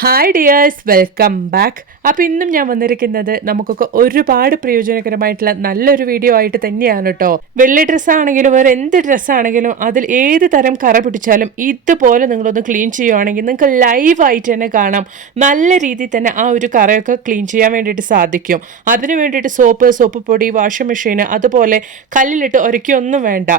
Hi dears welcome back അപ്പോൾ ഇന്നും ഞാൻ വന്നിരിക്കുന്നത് നമുക്കൊക്കെ ഒരുപാട് പ്രയോജനകരമായിട്ടുള്ള നല്ലൊരു വീഡിയോ ആയിട്ട് തന്നെയാണ് കേട്ടോ വെള്ളി ഡ്രസ്സാണെങ്കിലും വേറെ എന്ത് ഡ്രസ്സാണെങ്കിലും അതിൽ ഏത് തരം കറ പിടിച്ചാലും ഇതുപോലെ നിങ്ങളൊന്ന് ക്ലീൻ ചെയ്യുവാണെങ്കിൽ നിങ്ങൾക്ക് ലൈവായിട്ട് തന്നെ കാണാം. നല്ല രീതിയിൽ തന്നെ ആ ഒരു കറയൊക്കെ ക്ലീൻ ചെയ്യാൻ വേണ്ടിയിട്ട് സാധിക്കും. അതിന് വേണ്ടിയിട്ട് സോപ്പ് സോപ്പ് പൊടി വാഷിംഗ് മെഷീൻ അതുപോലെ കല്ലിലിട്ട് ഒരയ്ക്കൊന്നും വേണ്ട.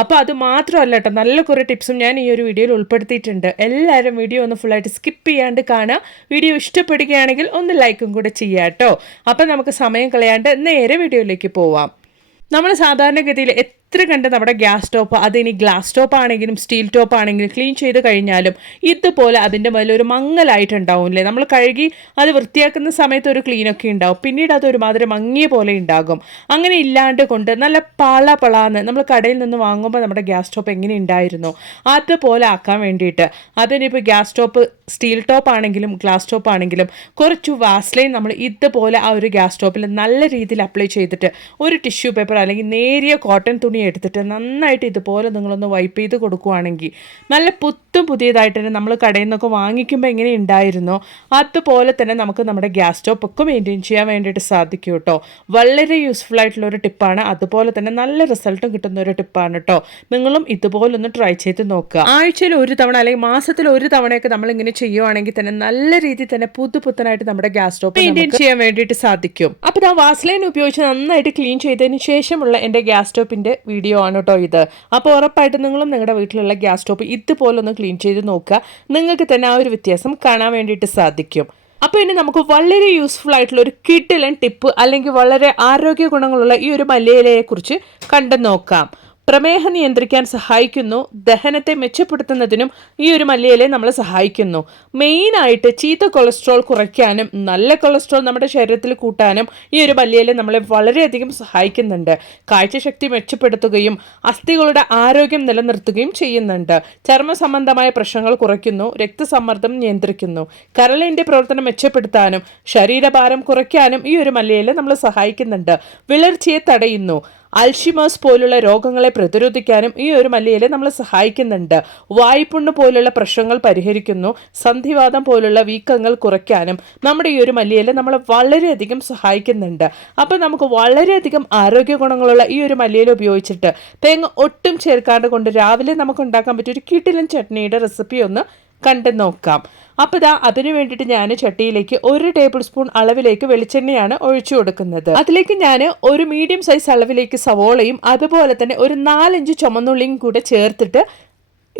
അപ്പോൾ അത് മാത്രമല്ല കേട്ടോ നല്ല കുറേ ടിപ്സും ഞാൻ ഈ ഒരു വീഡിയോയിൽ ഉൾപ്പെടുത്തിയിട്ടുണ്ട്. എല്ലാവരും വീഡിയോ ഒന്ന് ഫുള്ളായിട്ട് സ്കിപ്പ് ചെയ്യാണ്ട് കാണുക വീഡിയോ ഇഷ്ടപ്പെടുകയാണെങ്കിൽ ഒന്ന് ലൈക്കും കൂടെ ചെയ്യാം കേട്ടോ. അപ്പം നമുക്ക് സമയം കളയാണ്ട് നേരെ വീഡിയോയിലേക്ക് പോവാം. നമ്മൾ സാധാരണഗതിയിൽ എത്ര കണ്ട് നമ്മുടെ ഗ്യാസ് ടോപ്പ് അതിനി ഗ്ലാസ് ടോപ്പ് ആണെങ്കിലും സ്റ്റീൽ ടോപ്പ് ആണെങ്കിലും ക്ലീൻ ചെയ്ത് കഴിഞ്ഞാലും ഇതുപോലെ അതിന്റെ മുതൽ ഒരു മങ്ങലായിട്ടുണ്ടാവും അല്ലേ നമ്മൾ കഴുകി അത് വൃത്തിയാക്കുന്ന സമയത്ത് ഒരു ക്ലീനൊക്കെ ഉണ്ടാവും. പിന്നീട് അത് ഒരുമാതിരി മങ്ങിയ പോലെ ഉണ്ടാകും. അങ്ങനെ ഇല്ലാണ്ട് കൊണ്ട് നല്ല പള പളാന്ന് നമ്മൾ കടയിൽ നിന്ന് വാങ്ങുമ്പോൾ നമ്മുടെ ഗ്യാസ് ടോപ്പ് എങ്ങനെ ഉണ്ടായിരുന്നു? അതുപോലെ ആക്കാൻ വേണ്ടിയിട്ട്. അതിനിപ്പോൾ ഗ്യാസ് ടോപ്പ് സ്റ്റീൽ ടോപ്പ് ആണെങ്കിലും ഗ്ലാസ് ടോപ്പ് ആണെങ്കിലും കുറച്ച് വാസ്ലൈൻ നമ്മൾ ഇതുപോലെ ആ ഒരു ഗ്യാസ് ടോപ്പിൽ നല്ല രീതിയിൽ അപ്ലൈ ചെയ്തിട്ട് ഒരു ടിഷ്യൂ പേപ്പർ അല്ലെങ്കിൽ നേരിയ കോട്ടൺ തുണി എടുത്തിട്ട് നന്നായിട്ട് ഇതുപോലെ നിങ്ങളൊന്ന് വൈപ്പ് ചെയ്ത് കൊടുക്കുവാണെങ്കിൽ നല്ല പുത്തും പുതിയതായിട്ട് തന്നെ നമ്മൾ കടയിൽ നിന്നൊക്കെ വാങ്ങിക്കുമ്പോൾ എങ്ങനെ ഉണ്ടായിരുന്നോ അതുപോലെ തന്നെ നമുക്ക് നമ്മുടെ ഗ്യാസ് സ്റ്റോപ്പ് ഒക്കെ മെയിന്റെയിൻ ചെയ്യാൻ വേണ്ടിയിട്ട് സാധിക്കും കേട്ടോ. വളരെ യൂസ്ഫുൾ ആയിട്ടുള്ള ഒരു ടിപ്പാണ് അതുപോലെ തന്നെ നല്ല റിസൾട്ടും കിട്ടുന്ന ഒരു ടിപ്പാണ് കേട്ടോ. നിങ്ങളും ഇതുപോലൊന്ന് ട്രൈ ചെയ്ത് നോക്കുക. ആഴ്ചയിൽ ഒരു തവണ അല്ലെങ്കിൽ മാസത്തിൽ ഒരു തവണയൊക്കെ നമ്മൾ ഇങ്ങനെ ചെയ്യുവാണെങ്കിൽ തന്നെ നല്ല രീതിയിൽ തന്നെ പുതു പുത്തനായിട്ട് നമ്മുടെ ഗ്യാസ് സ്റ്റോപ്പ് മെയിന്റെയിൻ ചെയ്യാൻ വേണ്ടിയിട്ട് സാധിക്കും. അപ്പോൾ ഞാൻ വാസ്ലൈൻ ഉപയോഗിച്ച് നന്നായിട്ട് ക്ലീൻ ചെയ്തതിന് ശേഷമുള്ള എന്റെ ഗ്യാസ് സ്റ്റോപ്പിന്റെ വീഡിയോ ആണ് കേട്ടോ ഇത്. അപ്പോൾ ഉറപ്പായിട്ട് നിങ്ങളും നിങ്ങളുടെ വീട്ടിലുള്ള ഗ്യാസ് സ്റ്റോപ്പ് ഇതുപോലെ ഒന്ന് ക്ലീൻ ചെയ്ത് നോക്കുക. നിങ്ങൾക്ക് തന്നെ ആ ഒരു വ്യത്യാസം കാണാൻ വേണ്ടിയിട്ട് സാധിക്കും. അപ്പോൾ ഇനി നമുക്ക് വളരെ യൂസ്ഫുൾ ആയിട്ടുള്ള ഒരു കിട്ടിലൻ ടിപ്പ് അല്ലെങ്കിൽ വളരെ ആരോഗ്യ ഗുണങ്ങളുള്ള ഈ ഒരു മല്ലിയിലയെ കണ്ടു നോക്കാം പ്രമേഹം നിയന്ത്രിക്കാൻ സഹായിക്കുന്നു ദഹനത്തെ മെച്ചപ്പെടുത്തുന്നതിനും ഈ ഒരു മല്ലിയില നമ്മളെ സഹായിക്കുന്നു. മെയിനായിട്ട് ചീത്ത കൊളസ്ട്രോൾ കുറയ്ക്കാനും നല്ല കൊളസ്ട്രോൾ നമ്മുടെ ശരീരത്തിൽ കൂട്ടാനും ഈ ഒരു മല്ലിയില നമ്മളെ വളരെയധികം സഹായിക്കുന്നുണ്ട്. കാഴ്ചശക്തി മെച്ചപ്പെടുത്തുകയും അസ്ഥികളുടെ ആരോഗ്യം നിലനിർത്തുകയും ചെയ്യുന്നുണ്ട്. ചർമ്മ സംബന്ധമായ പ്രശ്നങ്ങൾ കുറയ്ക്കുന്നു രക്തസമ്മർദ്ദം നിയന്ത്രിക്കുന്നു. കരളിന്റെ പ്രവർത്തനം മെച്ചപ്പെടുത്താനും ശരീരഭാരം കുറയ്ക്കാനും ഈ ഒരു മല്ലിയില നമ്മൾ സഹായിക്കുന്നുണ്ട്. വിളർച്ചയെ തടയുന്നു. അൽഷിമേഴ്സ് പോലുള്ള രോഗങ്ങളെ പ്രതിരോധിക്കാനും ഈ ഒരു മല്ലിയില നമ്മളെ സഹായിക്കുന്നുണ്ട്. വായ്പുണ്ണ് പോലുള്ള പ്രശ്നങ്ങൾ പരിഹരിക്കുന്നു. സന്ധിവാദം പോലുള്ള വീക്കങ്ങൾ കുറയ്ക്കാനും നമ്മുടെ ഈ ഒരു മല്ലിയില നമ്മളെ വളരെയധികം സഹായിക്കുന്നുണ്ട്. അപ്പം നമുക്ക് വളരെയധികം ആരോഗ്യ ഗുണങ്ങളുള്ള ഈ ഒരു മല്ലിയില ഉപയോഗിച്ചിട്ട് തേങ്ങ ഒട്ടും ചേർക്കാണ്ട് കൊണ്ട് രാവിലെ നമുക്ക് ഉണ്ടാക്കാൻ പറ്റിയ ഒരു കിട്ടിലൻ ചട്നിയുടെ റെസിപ്പി ഒന്ന് കണ്ടു നോക്കാം. അപ്പോൾ ഇതാ അതിനു വേണ്ടിയിട്ട് ഞാൻ ചട്ടിയിലേക്ക് ഒരു ടേബിൾ സ്പൂൺ അളവിലേക്ക് വെളിച്ചെണ്ണയാണ് ഒഴിച്ചു കൊടുക്കുന്നത്. അതിലേക്ക് ഞാൻ ഒരു മീഡിയം സൈസ് അളവിലേക്ക് സവോളയും അതുപോലെ തന്നെ ഒരു നാലഞ്ച് ചുമന്നുള്ളിയും കൂടെ ചേർത്തിട്ട്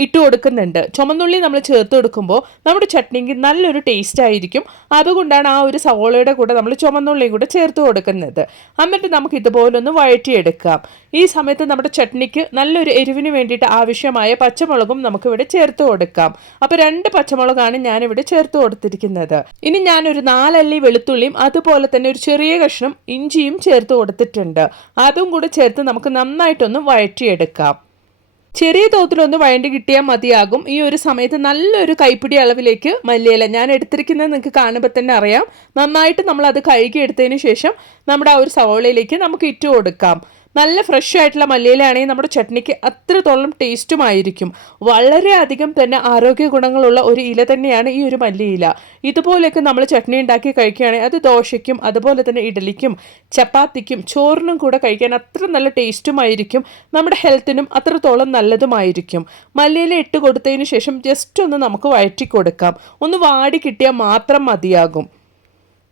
ഇട്ട് കൊടുക്കുന്നുണ്ട്. ചുമന്നുള്ളി നമ്മൾ ചേർത്ത് കൊടുക്കുമ്പോൾ നമ്മുടെ ചട്നിക്ക് നല്ലൊരു ടേസ്റ്റ് ആയിരിക്കും. അതുകൊണ്ടാണ് ആ ഒരു സവോളയുടെ കൂടെ നമ്മൾ ചുമന്നുള്ളിയും കൂടെ ചേർത്ത് കൊടുക്കുന്നത്. എന്നിട്ട് നമുക്ക് ഇതുപോലൊന്ന് വഴറ്റിയെടുക്കാം. ഈ സമയത്ത് നമ്മുടെ ചട്നിക്ക് നല്ലൊരു എരിവിന് വേണ്ടിയിട്ട് ആവശ്യമായ പച്ചമുളകും നമുക്ക് ഇവിടെ ചേർത്ത് കൊടുക്കാം. അപ്പോൾ രണ്ട് പച്ചമുളകാണ് ഞാനിവിടെ ചേർത്ത് കൊടുത്തിരിക്കുന്നത്. ഇനി ഞാനൊരു നാലല്ലി വെളുത്തുള്ളിയും അതുപോലെ തന്നെ ഒരു ചെറിയ കഷ്ണം ഇഞ്ചിയും ചേർത്ത് കൊടുത്തിട്ടുണ്ട്. അതും കൂടെ ചേർത്ത് നമുക്ക് നന്നായിട്ടൊന്ന് വഴറ്റിയെടുക്കാം. ചെറിയ തോതിലൊന്ന് വഴണ്ടി കിട്ടിയാൽ മതിയാകും. ഈ ഒരു സമയത്ത് നല്ലൊരു കൈപ്പിടി അളവിലേക്ക് മല്ലിയില ഞാൻ എടുത്തിരിക്കുന്നത് നിങ്ങൾക്ക് കാണുമ്പോൾ തന്നെ അറിയാം. നന്നായിട്ട് നമ്മൾ അത് കഴുകി എടുത്തതിന് ശേഷം നമ്മുടെ ആ ഒരു സവോളയിലേക്ക് നമുക്ക് ഇട്ട് കൊടുക്കാം. നല്ല ഫ്രഷ് ആയിട്ടുള്ള മല്ലിയിലാണെങ്കിൽ നമ്മുടെ ചട്നിക്ക് അത്രത്തോളം ടേസ്റ്റുമായിരിക്കും വളരെയധികം തന്നെ ആരോഗ്യ ഗുണങ്ങളുള്ള ഒരു ഇല തന്നെയാണ് ഈ ഒരു മല്ലിയില. ഇതുപോലെയൊക്കെ നമ്മൾ ചട്നി ഉണ്ടാക്കി കഴിക്കുകയാണെങ്കിൽ അത് ദോശയ്ക്കും അതുപോലെ തന്നെ ഇഡലിക്കും ചപ്പാത്തിക്കും ചോറിനും കൂടെ കഴിക്കാൻ അത്ര നല്ല ടേസ്റ്റുമായിരിക്കും നമ്മുടെ ഹെൽത്തിനും അത്രത്തോളം നല്ലതുമായിരിക്കും മല്ലിയില ഇട്ട് കൊടുത്തതിന് ശേഷം ജസ്റ്റ് ഒന്ന് നമുക്ക് വഴറ്റി കൊടുക്കാം. ഒന്ന് വാടി കിട്ടിയാൽ മാത്രം മതിയാകും.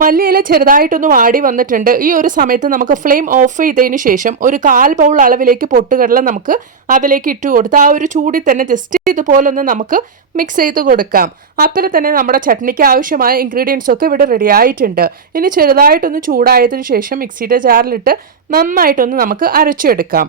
മല്ലിയില ചെറുതായിട്ടൊന്ന് വാടി വന്നിട്ടുണ്ട്. ഈ ഒരു സമയത്ത് നമുക്ക് ഫ്ലെയിം ഓഫ് ചെയ്തതിന് ശേഷം ഒരു കാൽ ബൗൾ അളവിലേക്ക് പൊട്ടുകടല നമുക്ക് അതിലേക്ക് ഇട്ട് കൊടുത്ത് ആ ഒരു ചൂടി തന്നെ ജസ്റ്റ് ഇതുപോലെ ഒന്ന് നമുക്ക് മിക്സ് ചെയ്ത് കൊടുക്കാം. അത്ര തന്നെ നമ്മുടെ ചട്നിക്ക് ആവശ്യമായ ഇൻഗ്രീഡിയൻസ് ഒക്കെ ഇവിടെ റെഡി ആയിട്ടുണ്ട്. ഇനി ചെറുതായിട്ടൊന്ന് ചൂടായതിനു ശേഷം മിക്സിയുടെ ജാറിലിട്ട് നന്നായിട്ടൊന്ന് നമുക്ക് അരച്ചെടുക്കാം.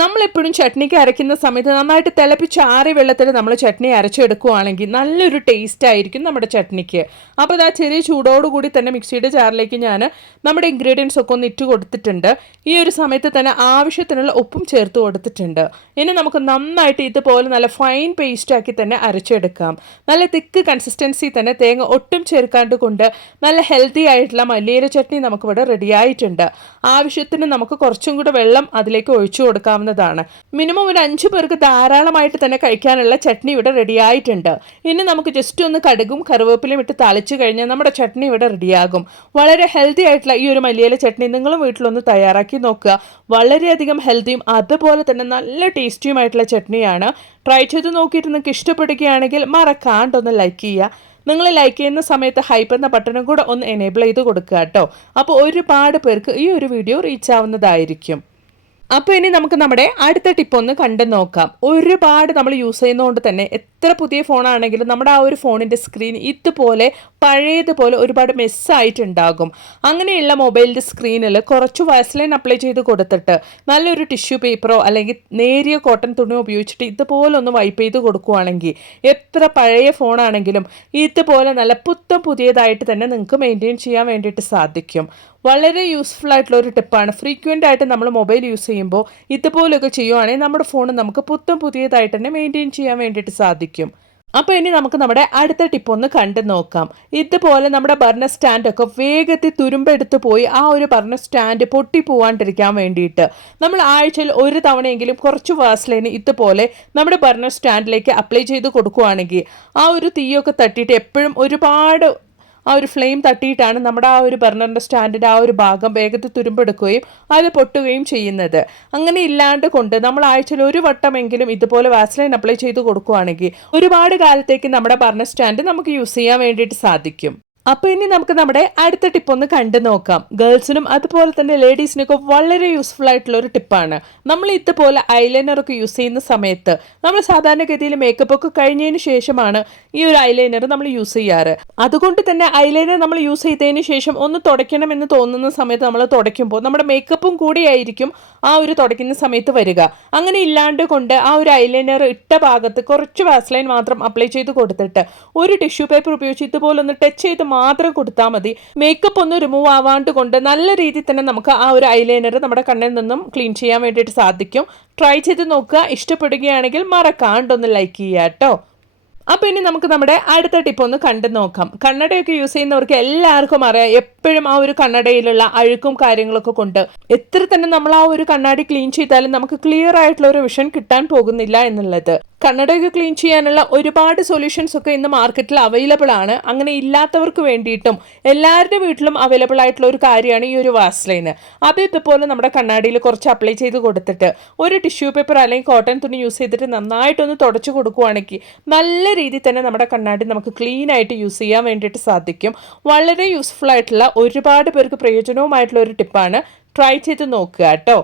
നമ്മളെപ്പോഴും ചട്നിക്ക് അരയ്ക്കുന്ന സമയത്ത് നന്നായിട്ട് തിളപ്പിച്ച് ആറി വെള്ളത്തിൽ നമ്മൾ ചട്നി അരച്ചെടുക്കുകയാണെങ്കിൽ നല്ലൊരു ടേസ്റ്റ് ആയിരിക്കും നമ്മുടെ ചട്നിക്ക്. അപ്പോൾ ആ ചെറിയ ചൂടോടുകൂടി തന്നെ മിക്സിയുടെ ജാറിലേക്ക് ഞാൻ നമ്മുടെ ഇൻഗ്രീഡിയൻസ് ഒക്കെ ഒന്ന് ഇട്ട് കൊടുത്തിട്ടുണ്ട്. ഈ ഒരു സമയത്ത് തന്നെ ആവശ്യത്തിനുള്ള ഉപ്പും ചേർത്ത് കൊടുത്തിട്ടുണ്ട്. ഇനി നമുക്ക് നന്നായിട്ട് ഇതുപോലെ നല്ല ഫൈൻ പേസ്റ്റാക്കി തന്നെ അരച്ചെടുക്കാം. നല്ല തിക്ക് കൺസിസ്റ്റൻസി തന്നെ തേങ്ങ ഒട്ടും ചേർക്കാണ്ട് കൊണ്ട് നല്ല ഹെൽത്തി ആയിട്ടുള്ള മല്ലിയില ചട്നി നമുക്കിവിടെ റെഡി ആയിട്ടുണ്ട്. ആവശ്യത്തിന് നമുക്ക് കുറച്ചും കൂടെ വെള്ളം അതിലേക്ക് ഒഴിച്ചു കൊടുക്കാവുന്ന കഴിക്കാവുന്നതാണ് മിനിമം ഒരു അഞ്ച് പേർക്ക് ധാരാളമായിട്ട് തന്നെ കഴിക്കാനുള്ള ചട്നി ഇവിടെ റെഡിയായിട്ടുണ്ട് ഇനി നമുക്ക് ജസ്റ്റ് ഒന്ന് കടുകും കറിവേപ്പിലും ഇട്ട് തളിച്ചു കഴിഞ്ഞാൽ നമ്മുടെ ചട്നി ഇവിടെ റെഡിയാകും വളരെ ഹെൽത്തി ആയിട്ടുള്ള ഈ ഒരു മല്ലിയില ചട്നി നിങ്ങളും വീട്ടിലൊന്ന് തയ്യാറാക്കി നോക്കുക. വളരെയധികം ഹെൽത്തിയും അതുപോലെ തന്നെ നല്ല ടേസ്റ്റിയുമായിട്ടുള്ള ചട്നിയാണ്. ട്രൈ ചെയ്ത് നോക്കിയിട്ട് നിങ്ങൾക്ക് ഇഷ്ടപ്പെടുകയാണെങ്കിൽ മറക്കാണ്ടൊന്ന് ലൈക്ക് ചെയ്യുക. നിങ്ങൾ ലൈക്ക് ചെയ്യുന്ന സമയത്ത് ഹൈപ്പ് എന്ന ബട്ടണും കൂടെ ഒന്ന് എനേബിൾ ചെയ്ത് കൊടുക്കുക കേട്ടോ. അപ്പോൾ ഒരുപാട് പേർക്ക് ഈ ഒരു വീഡിയോ റീച്ച് ആവുന്നതായിരിക്കും. അപ്പോൾ ഇനി നമുക്ക് നമ്മുടെ അടുത്ത ടിപ്പ് ഒന്ന് കണ്ടു നോക്കാം. ഒരുപാട് നമ്മൾ യൂസ് ചെയ്യുന്നതുകൊണ്ട് തന്നെ എത്ര പുതിയ ഫോണാണെങ്കിലും നമ്മുടെ ആ ഒരു ഫോണിന്റെ സ്ക്രീൻ ഇതുപോലെ പഴയതുപോലെ ഒരുപാട് മെസ്സായിട്ടുണ്ടാകും അങ്ങനെയുള്ള മൊബൈലിന്റെ സ്ക്രീനിൽ കുറച്ച് വയസ്ലൈൻ അപ്ലൈ ചെയ്ത് കൊടുത്തിട്ട് നല്ലൊരു ടിഷ്യൂ പേപ്പറോ അല്ലെങ്കിൽ നേരിയ കോട്ടൺ തുണിയോ ഉപയോഗിച്ചിട്ട് ഇതുപോലെ ഒന്ന് വൈപ്പ് ചെയ്ത് കൊടുക്കുവാണെങ്കിൽ എത്ര പഴയ ഫോണാണെങ്കിലും ഇതുപോലെ നല്ല പുത്തം പുതിയതായിട്ട് തന്നെ നിങ്ങൾക്ക് മെയിന്റെയിൻ ചെയ്യാൻ വേണ്ടിയിട്ട് സാധിക്കും. വളരെ യൂസ്ഫുൾ ആയിട്ടുള്ള ഒരു ടിപ്പാണ് ഫ്രീക്വന്റ് ആയിട്ട് നമ്മൾ മൊബൈൽ യൂസ് ചെയ്യുമ്പോൾ ഇതുപോലെയൊക്കെ ചെയ്യുവാണെങ്കിൽ നമ്മുടെ ഫോൺ നമുക്ക് പുത്തം പുതിയതായിട്ട് തന്നെ മെയിന്റെയിൻ ചെയ്യാൻ വേണ്ടിയിട്ട് സാധിക്കും. അപ്പോൾ ഇനി നമുക്ക് നമ്മുടെ അടുത്ത ടിപ്പ് ഒന്ന് കണ്ടു നോക്കാം. ഇതുപോലെ നമ്മുടെ ബർണർ സ്റ്റാൻഡൊക്കെ വേഗത്തിൽ തുരുമ്പെടുത്ത് പോയി ആ ഒരു ബർണർ സ്റ്റാൻഡ് പൊട്ടി പോവാണ്ടിരിക്കാൻ വേണ്ടിയിട്ട്. നമ്മൾ ആഴ്ചയിൽ ഒരു തവണയെങ്കിലും കുറച്ച് വാസ്ലൈന് ഇതുപോലെ നമ്മുടെ ബർണർ സ്റ്റാൻഡിലേക്ക് അപ്ലൈ ചെയ്ത് കൊടുക്കുകയാണെങ്കിൽ ആ ഒരു തീയൊക്കെ തട്ടിയിട്ട് എപ്പോഴും ഒരുപാട് ആ ഒരു ഫ്ലെയിം തട്ടിയിട്ടാണ് നമ്മുടെ ആ ഒരു ബർണറിന്റെ സ്റ്റാൻഡിന്റെ ആ ഒരു ഭാഗം വേഗത്തിൽ തുരുമ്പെടുക്കുകയും അത് പൊട്ടുകയും ചെയ്യുന്നത്. അങ്ങനെ ഇല്ലാണ്ട് കൊണ്ട് നമ്മൾ ആഴ്ചയിൽ ഒരു വട്ടമെങ്കിലും ഇതുപോലെ വാസ്ലൈൻ അപ്ലൈ ചെയ്ത് കൊടുക്കുകയാണെങ്കിൽ ഒരുപാട് കാലത്തേക്ക് നമ്മുടെ ബർണർ സ്റ്റാൻഡ് നമുക്ക് യൂസ് ചെയ്യാൻ വേണ്ടിയിട്ട് സാധിക്കും. അപ്പോൾ ഇനി നമുക്ക് നമ്മുടെ അടുത്ത ടിപ്പ് ഒന്ന് കണ്ടു നോക്കാം. ഗേൾസിനും അതുപോലെ തന്നെ ലേഡീസിനൊക്കെ വളരെ യൂസ്ഫുൾ ആയിട്ടുള്ള ഒരു ടിപ്പാണ് നമ്മൾ ഇതുപോലെ ഐലൈനർ ഒക്കെ യൂസ് ചെയ്യുന്ന സമയത്ത് നമ്മൾ സാധാരണഗതിയിൽ മേക്കപ്പ് ഒക്കെ കഴിഞ്ഞതിന് ശേഷമാണ് ഈ ഒരു ഐലൈനർ നമ്മൾ യൂസ് ചെയ്യാറ്. അതുകൊണ്ട് തന്നെ ഐലൈനർ നമ്മൾ യൂസ് ചെയ്തതിന് ശേഷം ഒന്ന് തുടയ്ക്കണം എന്ന് തോന്നുന്ന സമയത്ത് നമ്മൾ തുടയ്ക്കുമ്പോൾ നമ്മുടെ മേക്കപ്പും കൂടിയായിരിക്കും ആ ഒരു തുടയ്ക്കുന്ന സമയത്ത് വരിക. അങ്ങനെ ഇല്ലാണ്ട് കൊണ്ട് ആ ഒരു ഐലൈനർ ഇട്ട ഭാഗത്ത് കുറച്ച് വാസ്ലൈൻ മാത്രം അപ്ലൈ ചെയ്ത് കൊടുത്തിട്ട് ഒരു ടിഷ്യൂ പേപ്പർ ഉപയോഗിച്ച് ഇതുപോലെ ഒന്ന് ടച്ച് ചെയ്ത് മാത്രം കൊടുത്താൽ മതി. മേക്കപ്പ് ഒന്ന് റിമൂവ് ആവാണ്ട് കൊണ്ട് നല്ല രീതിയിൽ തന്നെ നമുക്ക് ആ ഒരു ഐലൈനർ നമ്മുടെ കണ്ണിൽ നിന്നും ക്ലീൻ ചെയ്യാൻ വേണ്ടിയിട്ട് സാധിക്കും. ട്രൈ ചെയ്ത് നോക്കുക. ഇഷ്ടപ്പെടുകയാണെങ്കിൽ മറക്കാണ്ടൊന്ന് ലൈക്ക് ചെയ്യുക കേട്ടോ. അപ്പോൾ ഇനി നമുക്ക് നമ്മുടെ അടുത്ത ടിപ്പ് ഒന്ന് കണ്ടു നോക്കാം. കണ്ണടയൊക്കെ യൂസ് ചെയ്യുന്നവർക്ക് എല്ലാവർക്കും അറിയാം എപ്പോഴും ആ ഒരു കണ്ണടയിലുള്ള അഴുക്കും കാര്യങ്ങളൊക്കെ കൊണ്ട്. എത്ര തന്നെ നമ്മൾ ആ ഒരു കണ്ണാടി ക്ലീൻ ചെയ്താലും നമുക്ക് ക്ലിയർ ആയിട്ടുള്ള ഒരു വിഷൻ കിട്ടാൻ പോകുന്നില്ല എന്നുള്ളത്. കണ്ണടയൊക്കെ ക്ലീൻ ചെയ്യാനുള്ള ഒരുപാട് സൊല്യൂഷൻസ് ഒക്കെ ഇന്ന് മാർക്കറ്റിൽ അവൈലബിൾ ആണ്. അങ്ങനെ ഇല്ലാത്തവർക്ക് വേണ്ടിയിട്ടും എല്ലാവരുടെ വീട്ടിലും അവൈലബിൾ ആയിട്ടുള്ള ഒരു കാര്യമാണ് ഈ ഒരു വാസ്ലൈൻ അത് ഇതുപോലെ നമ്മുടെ കണ്ണാടിയിൽ കുറച്ച് അപ്ലൈ ചെയ്ത് കൊടുത്തിട്ട് ഒരു ടിഷ്യൂ പേപ്പർ അല്ലെങ്കിൽ കോട്ടൺ തുണി യൂസ് ചെയ്തിട്ട് നന്നായിട്ടൊന്ന് തുടച്ചു കൊടുക്കുകയാണെങ്കിൽ നല്ല രീതിയിൽ തന്നെ നമ്മുടെ കണ്ണാടി നമുക്ക് ക്ലീൻ ആയിട്ട് യൂസ് ചെയ്യാൻ വേണ്ടിയിട്ട് സാധിക്കും. വളരെ യൂസ്ഫുൾ ആയിട്ടുള്ള ഒരുപാട് പേർക്ക് പ്രയോജനവുമായിട്ടുള്ള ഒരു ടിപ്പാണ് ട്രൈ ചെയ്ത് നോക്കുക കേട്ടോ.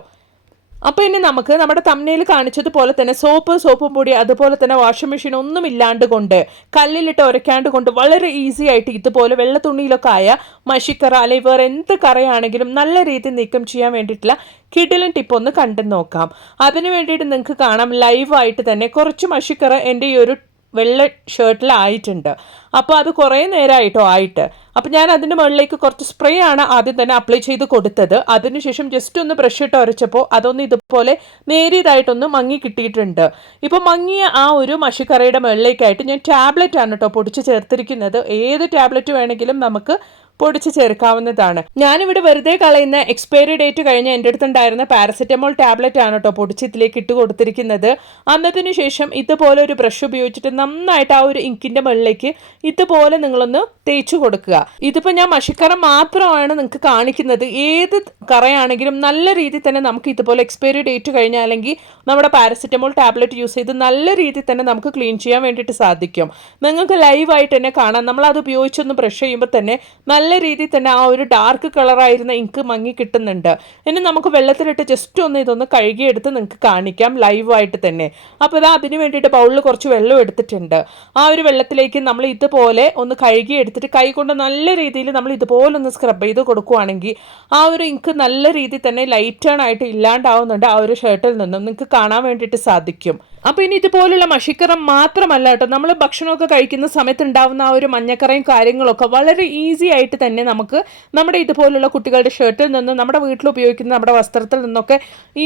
അപ്പോൾ ഇനി നമുക്ക് നമ്മുടെ തമ്മനയിൽ കാണിച്ചതുപോലെ തന്നെ സോപ്പ് സോപ്പും പൊടി അതുപോലെ തന്നെ വാഷിംഗ് മെഷീൻ ഒന്നും ഇല്ലാണ്ട് കൊണ്ട് കല്ലിലിട്ട് ഉരയ്ക്കാണ്ട് കൊണ്ട് വളരെ ഈസി ആയിട്ട് ഇതുപോലെ വെള്ള തുണിയിലൊക്കെ ആയ മഷിക്കറ അല്ലെങ്കിൽ വേറെ എന്ത് കറയാണെങ്കിലും നല്ല രീതിയിൽ നീക്കം ചെയ്യാൻ വേണ്ടിയിട്ടുള്ള കിഡിലും ടിപ്പ് ഒന്ന് കണ്ടു നോക്കാം. അതിനു വേണ്ടിയിട്ട് നിങ്ങൾക്ക് കാണാം ലൈവായിട്ട് തന്നെ കുറച്ച് മഷിക്കറ എന്റെ ഈ ഒരു വെള്ള ഷർട്ടിലായിട്ടുണ്ട് അപ്പോൾ അത് കുറേ നേരമായിട്ടോ ആയിട്ട്. അപ്പോൾ ഞാൻ അതിന്റെ മുകളിലേക്ക് കുറച്ച് സ്പ്രേ ആണ് ആദ്യം തന്നെ അപ്ലൈ ചെയ്ത് കൊടുത്തത്. അതിനുശേഷം ജസ്റ്റ് ഒന്ന് ബ്രഷ് ഇട്ട് ഉരച്ചപ്പോൾ അതൊന്ന് ഇതുപോലെ നേരിയതായിട്ടൊന്ന് മങ്ങി കിട്ടിയിട്ടുണ്ട്. ഇപ്പോൾ മങ്ങിയ ആ ഒരു മഷിക്കറയുടെ മുകളിലേക്കായിട്ട് ഞാൻ ടാബ്ലറ്റ് ആണ് കേട്ടോ പൊടിച്ച് ചേർത്തിരിക്കുന്നത്. ഏത് ടാബ്ലറ്റ് വേണമെങ്കിലും നമുക്ക് പൊടിച്ച് ചേർക്കാവുന്നതാണ്. ഞാനിവിടെ വെറുതെ കളയുന്ന എക്സ്പയറി ഡേറ്റ് കഴിഞ്ഞ് എന്റെ അടുത്തുണ്ടായിരുന്ന പാരസെറ്റമോൾ ടാബ്ലറ്റ് ആണ് കേട്ടോ പൊടിച്ച് ഇതിലേക്ക് ഇട്ട് കൊടുത്തിരിക്കുന്നത്. അന്നതിന് ശേഷം ഇതുപോലെ ഒരു ബ്രഷ് ഉപയോഗിച്ചിട്ട് നന്നായിട്ട് ആ ഒരു ഇങ്കിന്റെ മുകളിലേക്ക് ഇതുപോലെ നിങ്ങളൊന്ന് തേച്ചു കൊടുക്കുക. ഇതിപ്പോൾ ഞാൻ മഷിക്കറ മാത്രമാണ് നിങ്ങൾക്ക് കാണിക്കുന്നത്. ഏത് കറയാണെങ്കിലും നല്ല രീതിയിൽ തന്നെ നമുക്ക് ഇതുപോലെ എക്സ്പയറി ഡേറ്റ് കഴിഞ്ഞാൽ അല്ലെങ്കിൽ നമ്മുടെ പാരസെറ്റമോൾ ടാബ്ലറ്റ് യൂസ് ചെയ്ത് നല്ല രീതിയിൽ തന്നെ നമുക്ക് ക്ലീൻ ചെയ്യാൻ വേണ്ടിയിട്ട് സാധിക്കും. നിങ്ങൾക്ക് ലൈവായിട്ട് തന്നെ കാണാം. നമ്മൾ അത് ഉപയോഗിച്ചൊന്ന് ബ്രഷ് ചെയ്യുമ്പോൾ തന്നെ നല്ല രീതിയിൽ തന്നെ ആ ഒരു ഡാർക്ക് കളറായിരുന്ന ഇങ്ക് മങ്ങി കിട്ടുന്നുണ്ട്. ഇനി നമുക്ക് വെള്ളത്തിലിട്ട് ജസ്റ്റ് ഒന്ന് ഇതൊന്ന് കഴുകിയെടുത്ത് നിങ്ങൾക്ക് കാണിക്കാം ലൈവായിട്ട് തന്നെ. അപ്പോൾ ഇതാ അതിന് വേണ്ടിയിട്ട് ബൗളിൽ കുറച്ച് വെള്ളം എടുത്തിട്ടുണ്ട്. ആ ഒരു വെള്ളത്തിലേക്ക് നമ്മൾ ഇതുപോലെ ഒന്ന് കഴുകി എടുത്തിട്ട് കൈ കൊണ്ട് നല്ല രീതിയിൽ നമ്മൾ ഇതുപോലെ ഒന്ന് സ്ക്രബ് ചെയ്ത് കൊടുക്കുവാണെങ്കിൽ ആ ഒരു ഇങ്ക് നല്ല രീതിയിൽ തന്നെ ലൈറ്റ് ആയിട്ട് ഇല്ലാണ്ടാവുന്നുണ്ട് ആ ഒരു ഷർട്ടിൽ നിന്നും. നിങ്ങൾക്ക് കാണാൻ വേണ്ടിയിട്ട് സാധിക്കും. അപ്പോൾ ഇനി ഇതുപോലുള്ള മഷിക്കറം മാത്രമല്ല കേട്ടോ. നമ്മൾ ഭക്ഷണമൊക്കെ കഴിക്കുന്ന സമയത്ത് ഉണ്ടാവുന്ന ആ ഒരു മഞ്ഞക്കറയും കാര്യങ്ങളൊക്കെ വളരെ ഈസി ആയിട്ട് തന്നെ നമുക്ക് നമ്മുടെ ഇതുപോലുള്ള കുട്ടികളുടെ ഷർട്ടിൽ നിന്നും നമ്മുടെ വീട്ടിൽ ഉപയോഗിക്കുന്ന നമ്മുടെ വസ്ത്രത്തിൽ നിന്നൊക്കെ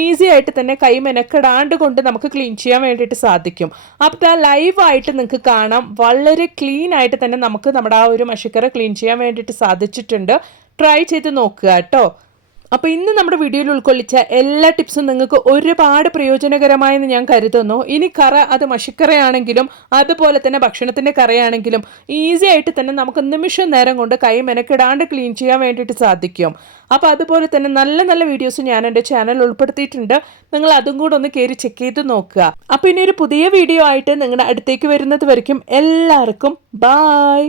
ഈസി ആയിട്ട് തന്നെ കൈ മെനക്കെടാണ്ട് കൊണ്ട് നമുക്ക് ക്ലീൻ ചെയ്യാൻ വേണ്ടിയിട്ട് സാധിക്കും. അപ്പോൾ ആ ലൈവായിട്ട് നിങ്ങൾക്ക് കാണാം. വളരെ ക്ലീൻ ആയിട്ട് തന്നെ നമുക്ക് നമ്മുടെ ആ ഒരു മഷിക്കറ ക്ലീൻ ചെയ്യാൻ വേണ്ടിയിട്ട് സാധിച്ചിട്ടുണ്ട്. ട്രൈ ചെയ്ത് നോക്കുക കേട്ടോ. അപ്പോൾ ഇന്ന് നമ്മുടെ വീഡിയോയിൽ ഉൾക്കൊള്ളിച്ച എല്ലാ ടിപ്സും നിങ്ങൾക്ക് ഒരുപാട് പ്രയോജനകരമായെന്ന് ഞാൻ കരുതുന്നു. ഇനി കറ അത് മഷിക്കറയാണെങ്കിലും അതുപോലെ തന്നെ ഭക്ഷണത്തിന്റെ കറയാണെങ്കിലും ഈസി ആയിട്ട് തന്നെ നമുക്ക് നിമിഷം നേരം കൊണ്ട് കൈ മെനക്കിടാണ്ട് ക്ലീൻ ചെയ്യാൻ വേണ്ടിയിട്ട് സാധിക്കും. അപ്പോൾ അതുപോലെ തന്നെ നല്ല നല്ല വീഡിയോസ് ഞാൻ എന്റെ ചാനൽ ഉൾപ്പെടുത്തിയിട്ടുണ്ട്. നിങ്ങൾ അതും കൂടെ ഒന്ന് കയറി ചെക്ക് ചെയ്ത് നോക്കുക. അപ്പോൾ ഇനി ഒരു പുതിയ വീഡിയോ ആയിട്ട് നിങ്ങളുടെ അടുത്തേക്ക് വരുന്നത് വരയ്ക്കും. എല്ലാവർക്കും ബായ്